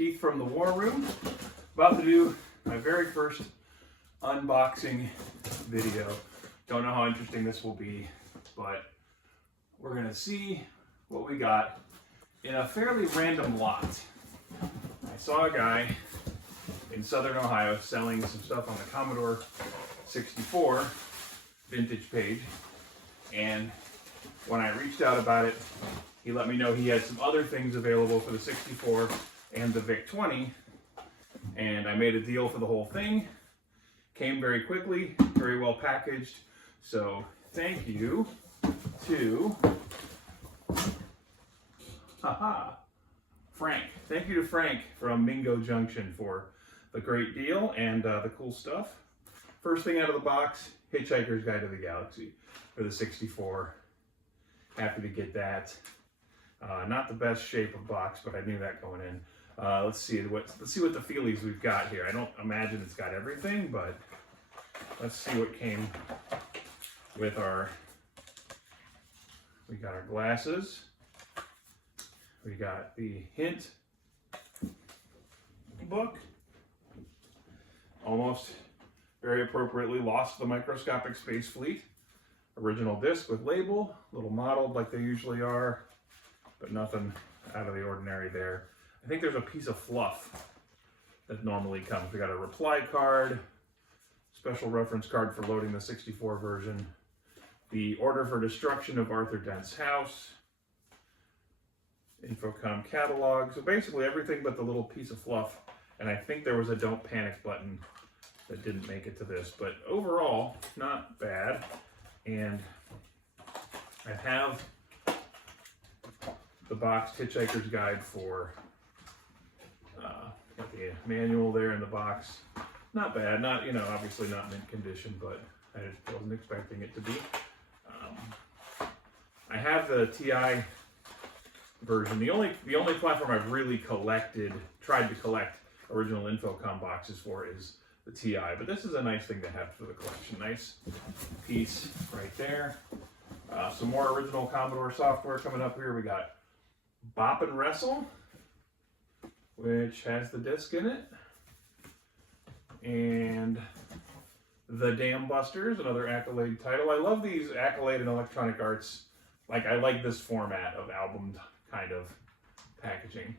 Keith from the War Room, about to do my very first unboxing video. Don't know how interesting this will be, but we're gonna see what we got in a fairly random lot. I saw a guy in Southern Ohio selling some stuff on the Commodore 64 vintage page, and when I reached out about it, he let me know he had some other things available for the 64 and the VIC-20, and I made a deal for the whole thing. Came very quickly, very well packaged, so thank you to Frank. Thank you to Frank from Mingo Junction for the great deal and the cool stuff. First thing out of the box, Hitchhiker's Guide to the Galaxy for the 64. Happy to get that. Not the best shape of box, but I knew that going in. Let's see what the feelies we've got here. I don't imagine it's got everything, but let's see what came with our. We got our glasses. We got the hint book. Almost very appropriately, Lost the Microscopic Space Fleet. Original disc with label, a little modeled like they usually are, but nothing out of the ordinary there. I think there's a piece of fluff that normally comes. We got a reply card, special reference card for loading the 64 version, the order for destruction of Arthur Dent's house, Infocom catalog. So basically everything but the little piece of fluff. And I think there was a don't panic button that didn't make it to this, but overall, not bad. And I have the box Hitchhiker's Guide for, got the manual there in the box. Not bad, not, obviously not mint condition, but I wasn't expecting it to be. I have the TI version. The only platform I've really tried to collect original Infocom boxes for is the TI, but this is a nice thing to have for the collection. Nice piece right there. Some more original Commodore software coming up here. We got Bop and Wrestle, which has the disc in it, and The Dam Busters, another Accolade title. I love these Accolade and Electronic Arts. I like this format of album kind of packaging.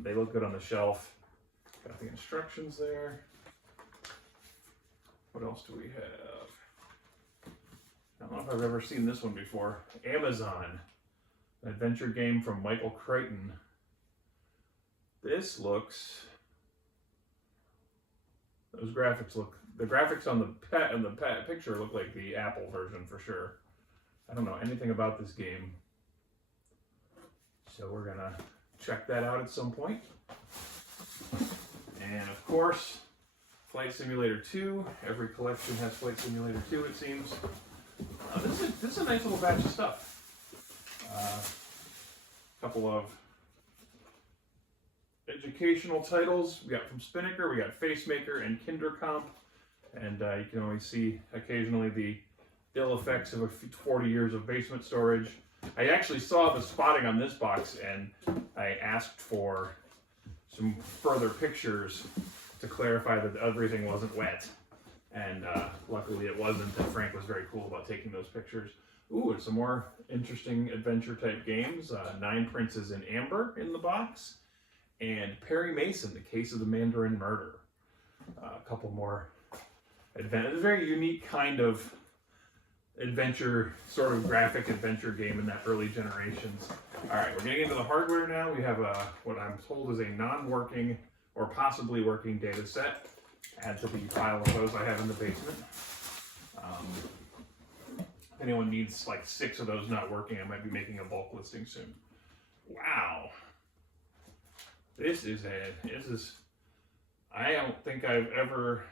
They look good on the shelf. Got the instructions there. What else do we have? I don't know if I've ever seen this one before. Amazon, an adventure game from Michael Crichton. This looks. The graphics on the picture look like the Apple version for sure. I don't know anything about this game, so we're gonna check that out at some point. And of course, Flight Simulator 2. Every collection has Flight Simulator 2, it seems. This is a nice little batch of stuff. A couple of educational titles. We got from Spinnaker, we got Facemaker and Kindercomp. And you can always see occasionally the ill effects of 40 years of basement storage. I actually saw the spotting on this box and I asked for some further pictures to clarify that everything wasn't wet. And luckily it wasn't, and Frank was very cool about taking those pictures. Ooh, and some more interesting adventure type games. 9 Princes in Amber in the box. And Perry Mason, The Case of the Mandarin Murder. A couple more adventures. It's a very unique kind of adventure, sort of graphic adventure game in that early generations. All right, we're getting into the hardware now. We have what I'm told is a non-working or possibly working data set. Add to the pile of those I have in the basement. If anyone needs like 6 of those not working, I might be making a bulk listing soon. Wow. This is, I don't think I've ever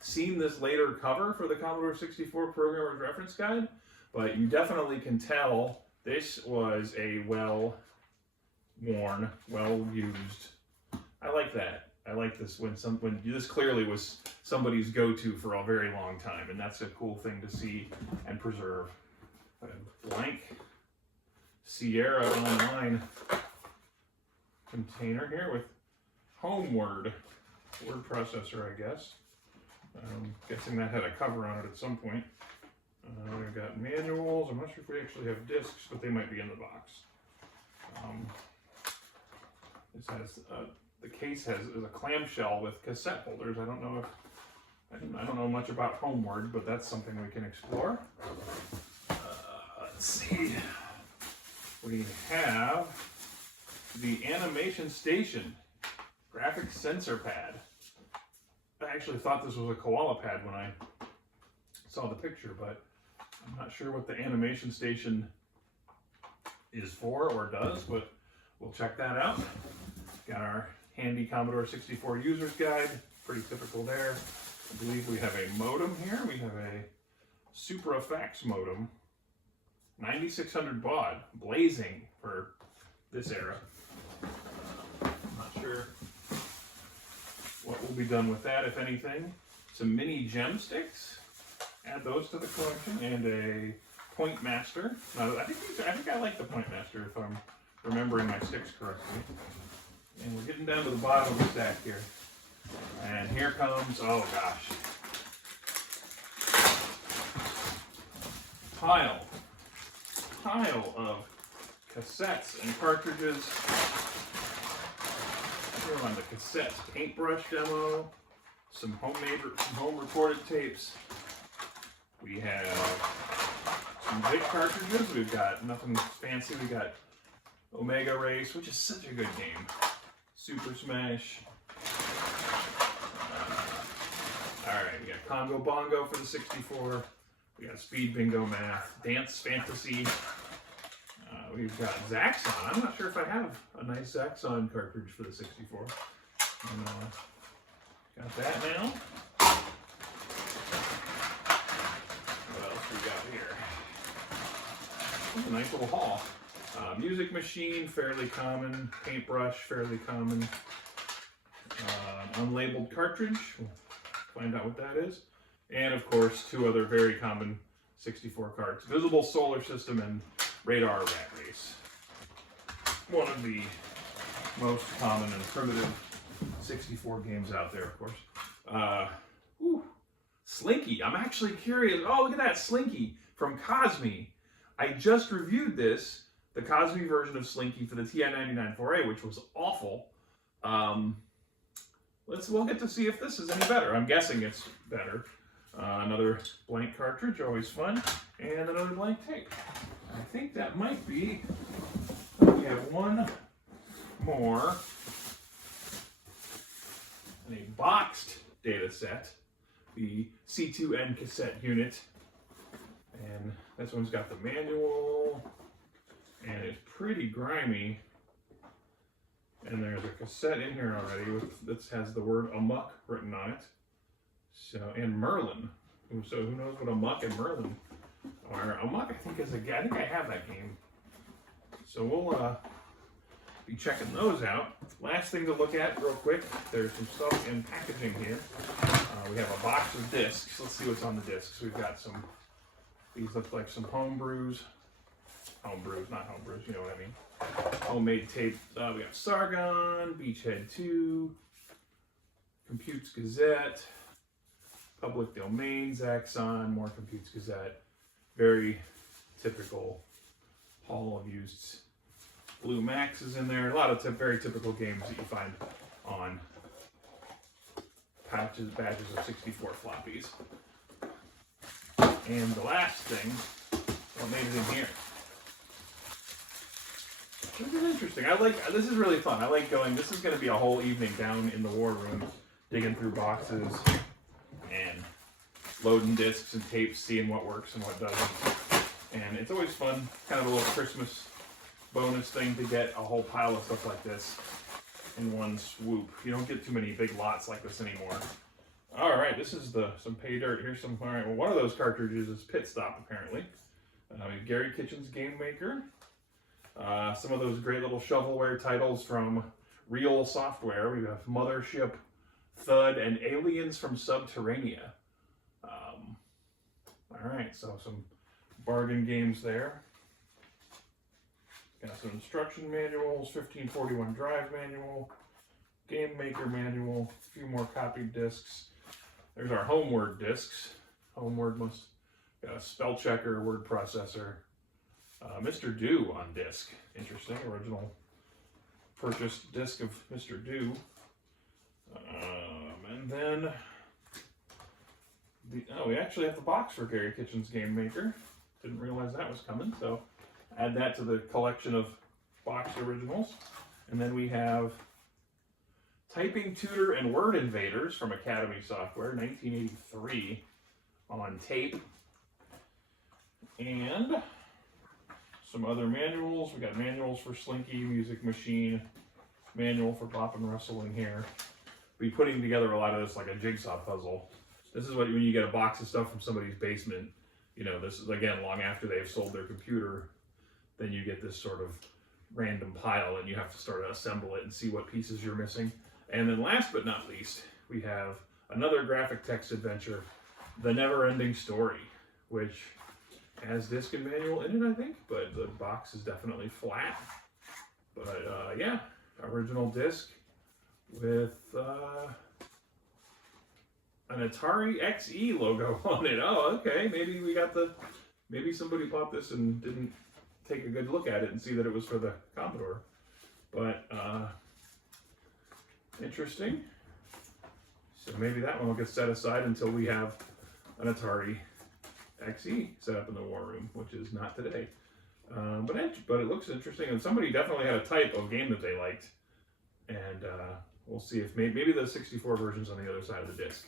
seen this later cover for the Commodore 64 Programmer's Reference Guide, but you definitely can tell this was a well-worn, well-used. I like that. I like this when this clearly was somebody's go-to for a very long time, and that's a cool thing to see and preserve. Blank Sierra Online container here with Homeward word processor, I guess. Guessing that had a cover on it at some point. We've got manuals. I'm not sure if we actually have discs, but they might be in the box. This has the case is a clamshell with cassette holders. I don't know much about Homeward, but that's something we can explore. Let's see. We have the Animation Station graphics sensor pad. I actually thought this was a koala pad when I saw the picture, but I'm not sure what the Animation Station is for or does, but we'll check that out. Got our handy Commodore 64 user's guide, pretty typical there. I believe we have a modem here. We have a Super Effects modem, 9600 baud, blazing for this era. I'm not sure what will be done with that, if anything. Some mini gem sticks. Add those to the collection, and a Point Master. Now, I think I like the Point Master if I'm remembering my sticks correctly. And we're getting down to the bottom of the stack here. And here comes, oh gosh, pile of cassettes and cartridges. Here on the cassette paintbrush demo, some home recorded tapes. We have some Vic cartridges. We've got nothing fancy. We got Omega Race, which is such a good game. Super Smash. Alright, we got Congo Bongo for the 64. We got Speed Bingo Math, Dance Fantasy. We've got Zaxxon. I'm not sure if I have a nice Zaxxon cartridge for the 64. Got that now. What else we got here? A nice little haul. Music Machine, fairly common. Paintbrush, fairly common. Unlabeled cartridge. We'll find out what that is. And of course, two other very common 64 cards. Visible Solar System and Radar Rat Race. One of the most common and primitive 64 games out there, of course. Slinky. I'm actually curious. Oh, look at that, Slinky from Cosme. I just reviewed this, the Cosme version of Slinky for the TI-99-4A, which was awful. We'll get to see if this is any better. I'm guessing it's better. Another blank cartridge, always fun, and another blank tape. I think that might be. We have one more, and a boxed data set, the C2N cassette unit, and this one's got the manual, and it's pretty grimy. And there's a cassette in here already that has the word Amuck written on it. So, and Merlin. So who knows what Amuck and Merlin are? Amuck, I think I think I have that game. So we'll be checking those out. Last thing to look at real quick, there's some stuff in packaging here. We have a box of discs. Let's see what's on the discs. We've got some, these look like some homebrews. Homebrews, not homebrews, you know what I mean. Homemade tape. We have Sargon, Beachhead 2, Computes Gazette, Public Domain, Zaxxon, more Computes Gazette. Very typical haul of used. Blue Max is in there. A lot of very typical games that you find on badges of 64 floppies. And the last thing, what made it in here? This is interesting. This is really fun. I like going, this is going to be a whole evening down in the war room, digging through boxes and loading discs and tapes, seeing what works and what doesn't. And it's always fun, kind of a little Christmas bonus thing to get a whole pile of stuff like this in one swoop. You don't get too many big lots like this anymore. All right, this is some pay dirt. Here's some, all right, well, one of those cartridges is Pit Stop, apparently. Gary Kitchen's Game Maker. Some of those great little shovelware titles from Real Software. We have Mothership, Thud, and Aliens from Subterranea. All right, so some bargain games there. Got some instruction manuals, 1541 drive manual, game maker manual, a few more copied discs. There's our home word discs. Home word must got a spell checker, word processor. Mr. Do on disc. Interesting. Original purchased disc of Mr. Do. And then we actually have the box for Gary Kitchen's Game Maker. Didn't realize that was coming, so add that to the collection of box originals. And then we have Typing Tutor and Word Invaders from Academy Software, 1983, on tape. And some other manuals. We got manuals for Slinky, Music Machine, manual for Bop and Rustle in here. We'll be putting together a lot of this like a jigsaw puzzle. This is what when you get a box of stuff from somebody's basement, you know, this is again long after they've sold their computer, then you get this sort of random pile and you have to start to assemble it and see what pieces you're missing. And then last but not least, we have another graphic text adventure, The Never Ending Story, which has disc and manual in it, I think, but the box is definitely flat. But yeah, original disc with an Atari XE logo on it. Oh, okay, maybe somebody bought this and didn't take a good look at it and see that it was for the Commodore. But interesting. So maybe that one will get set aside until we have an Atari XE set up in the war room, which is not today. But it looks interesting, and somebody definitely had a type of game that they liked, and we'll see if maybe the 64 version's on the other side of the disc.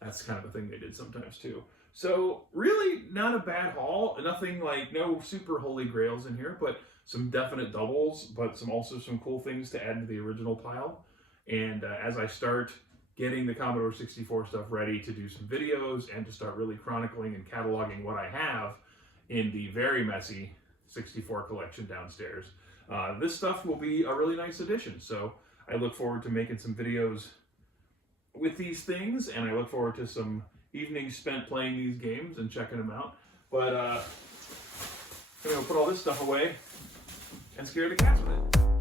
That's kind of a thing they did sometimes too. So really not a bad haul. Nothing like, no super holy grails in here, but some definite doubles, but also some cool things to add to the original pile. And as I start getting the Commodore 64 stuff ready to do some videos and to start really chronicling and cataloging what I have in the very messy 64 collection downstairs, this stuff will be a really nice addition. So I look forward to making some videos with these things, and I look forward to some evenings spent playing these games and checking them out. But I'm gonna put all this stuff away and scare the cats with it.